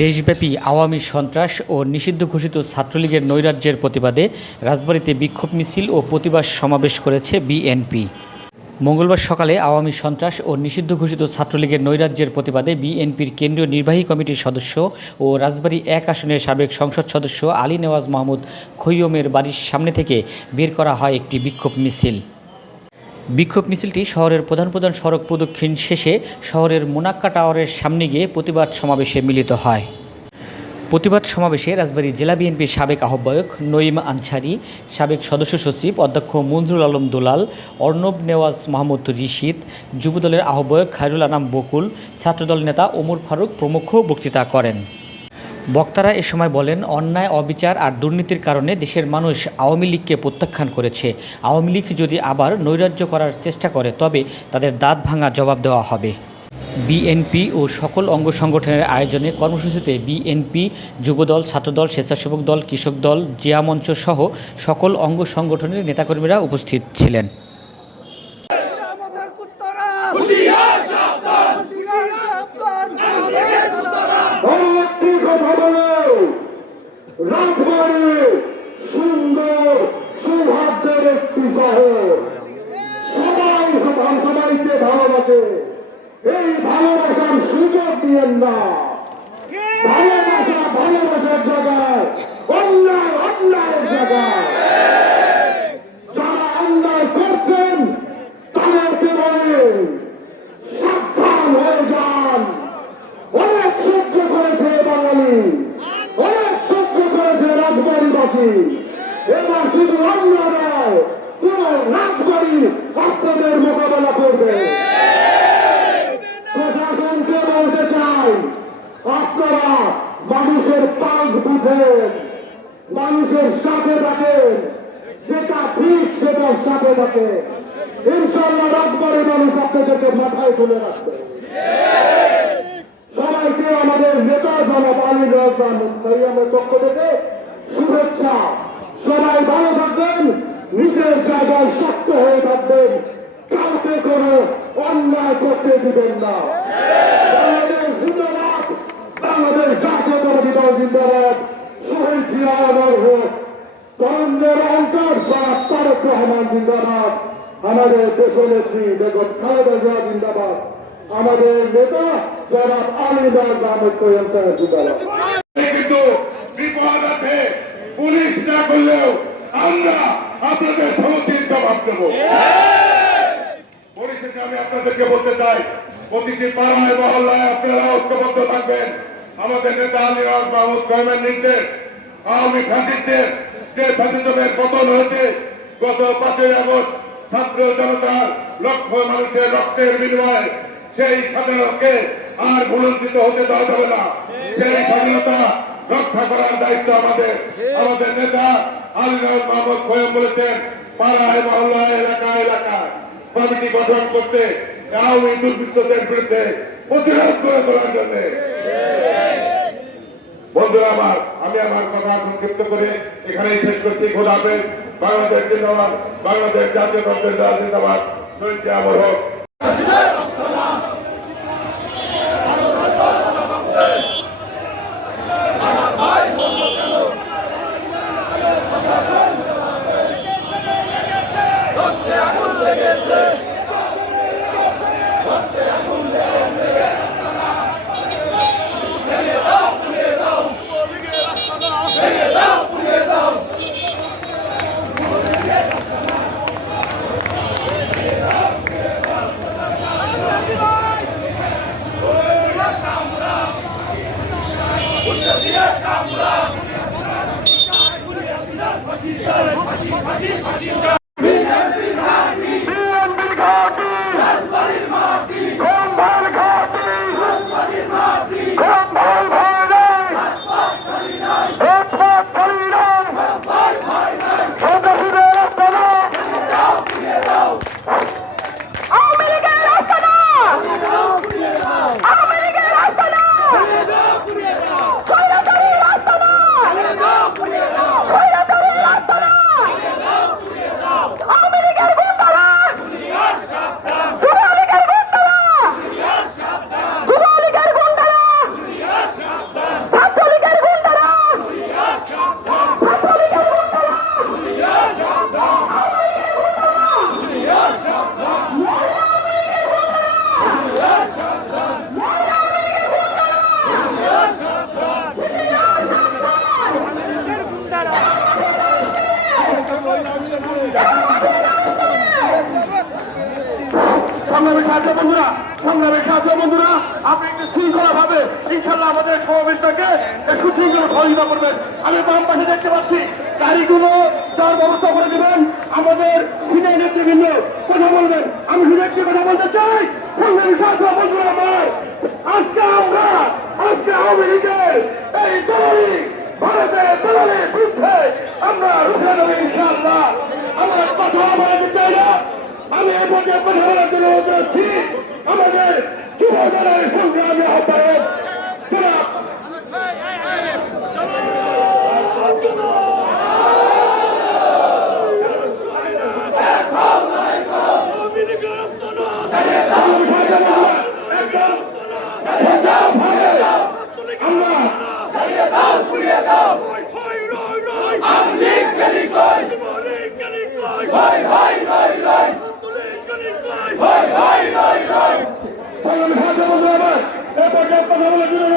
দেশব্যাপী আওয়ামী সন্ত্রাস ও নিষিদ্ধ ঘোষিত ছাত্রলীগের নৈরাজ্যের প্রতিবাদে রাজবাড়ীতে বিক্ষোভ মিছিল ও প্রতিবাদ সমাবেশ করেছে বিএনপি। মঙ্গলবার সকালে আওয়ামী সন্ত্রাস ও নিষিদ্ধ ঘোষিত ছাত্রলীগের নৈরাজ্যের প্রতিবাদে বিএনপির কেন্দ্রীয় নির্বাহী কমিটির সদস্য ও রাজবাড়ী এক আসনের সাবেক সংসদ সদস্য আলী নেওয়াজ মাহমুদ খৈয়মের বাড়ির সামনে থেকে বের করা হয় একটি বিক্ষোভ মিছিল। বিক্ষোভ মিছিলটি শহরের প্রধান প্রধান সড়ক প্রদক্ষিণ শেষে শহরের মোনাক্কা টাওয়ারের সামনে গিয়ে প্রতিবাদ সমাবেশে মিলিত হয়। প্রতিবাদ সমাবেশে রাজবাড়ী জেলা বিএনপির সাবেক আহ্বায়ক নঈম আনসারি, সাবেক সদস্য সচিব অধ্যক্ষ মঞ্জুর আলম দুলাল, অর্ণব নেওয়াজ মাহমুদ রিশিদ, যুবদলের আহ্বায়ক খায়রুল আনাম বকুল, ছাত্রদল নেতা ওমর ফারুক প্রমুখ বক্তৃতা করেন। বক্তারা এ সময় বলেন, অন্যায়, অবিচার আর দুর্নীতির কারণে দেশের মানুষ আওয়ামী লীগকে প্রত্যাখ্যান করেছে। আওয়ামী লীগ যদি আবার নৈরাজ্য করার চেষ্টা করে, তবে তাদের দাঁত ভাঙা জবাব দেওয়া হবে। বিএনপি ও সকল অঙ্গ সংগঠনের আয়োজনে কর্মসূচিতে বিএনপি যুবদল, ছাত্রদল, স্বেচ্ছাসেবক দল, কৃষক দল, জিয়া মঞ্চ সহ সকল অঙ্গ সংগঠনের নেতাকর্মীরা উপস্থিত ছিলেন। ভালোবাসে। এই ভালোবাসার সুযোগ দিয়েন না। ভালোবাসা ভালোবাসার জায়গায় অন্যায় অন্যায়ের জায়গায়। যারা অন্যায় করছেন তাদেরকে বলেন সাবধান হয়ে যান। অনেক সহ্য করেছে বাঙালি। অনেক সহ্য করেছে রাজবাড়িবাসী এবার শুধু অন্য নয় কোন রাজবাড়ি আপনাদের মোকাবেলা করবে প্রশাসনকে বলতে চাই আপনারা মানুষের বুঝেন মানুষের সাথে থাকেন যেটা ঠিক সেটার সাথে থাকে ইনশাল্লাহ রাজবাড়ি মানুষ আপনাদেরকে মাথায় তুলে রাখবে। সবাইকে আমাদের নেতা জনাব আলী রহমান আমার পক্ষ থেকে শুভেচ্ছা। সবাই ভালো থাকবেন, নিজের জায়গায় শক্ত হয়ে থাকবেন। কাউকে কোনো অন্যায় করতে দিবেন না। বাংলাদেশ জিন্দাবাদ, বাংলাদেশ দল জিন্দাবাদ। তারেক রহমান জিন্দাবাদ। আমাদের দেশনেত্রী বেগম খালেদা জিয়া জিন্দাবাদ। আমাদের নেতা জনাব আলী নাজ আহমেদ কোয়েম সাহেব জিন্দাবাদ। কিন্তু বিপদ আছে, পুলিশ না করলেও আমরা আপনাদের সমস্যার জবাব দেব। পরিশেষে আমি আপনাদেরকে বলতে চাই, প্রতিটি পাড়ায়, মহল্লায় আপনারা ঐক্যবদ্ধ থাকবেন। আমাদের নেতা আলিরাজ মাহমুদ কয়েমের নির্দেশ আওয়ামী ফ্যাসিস্টদের যে ফ্যাসিজমের পতন হয়েছে, গত পাঁচই আগস্ট ছাত্র জনতার লক্ষ মানুষের রক্তের বিনিময়ে সেই স্বাধীনতাকে আর ভুলঞ্চিত হতে দেওয়া যাবে না। সেই স্বাধীনতা রক্ষা করার দায়িত্ব আমাদের। আমাদের নেতা আলিরাজ মাহমুদ খোয়েম বলেছেন, পাড়ায়, মহল্লায়, এলাকায় এলাকায় কমিটি গঠন করতে আওয়ামী দুর্বৃত্তদের বিরুদ্ধে প্রতিরোধ করে তোলার জন্য। বন্ধুরা আমার, আমি আমার কথা সংক্ষিপ্ত করে এখানেই শেষ করছি। খোদা হাফেজ। বাংলাদেশ জিন্দাবাদ। বাংলাদেশ জাতীয় দলের জিন্দাবাদ। শহীদ আমার হোক সাহায্য বন্ধুরা সংগ্রামের সাহায্য বন্ধুরা, আপনি একটু শৃঙ্খলা ভাবে ইনশাল্লাহ আমাদের সমাবেশটাকে সুশৃঙ্খল সহযোগিতা করবেন। আমি বাম পাশে দেখতে পাচ্ছি, গাড়িগুলো যাওয়ার ব্যবস্থা করে দেবেন, আমাদের সিনিয়র নেতৃবৃন্দ কথা বলবেন। আমি শুধু একটি কথা বলতে চাই সংগ্রামের সাহায্য বন্ধুরা আমার, আজকে আমরা, আজকে আওয়ামী লীগের এই দলই ভারতের দলের বিরুদ্ধে আমরা রুখে দেবো ইনশাআল্লাহ। আমরা কথা না আমি এই কথা বলার জন্য অনুরোধ আমাদের যুব দলের সংগ্রামী আহ্বায়ক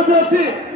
demokrasi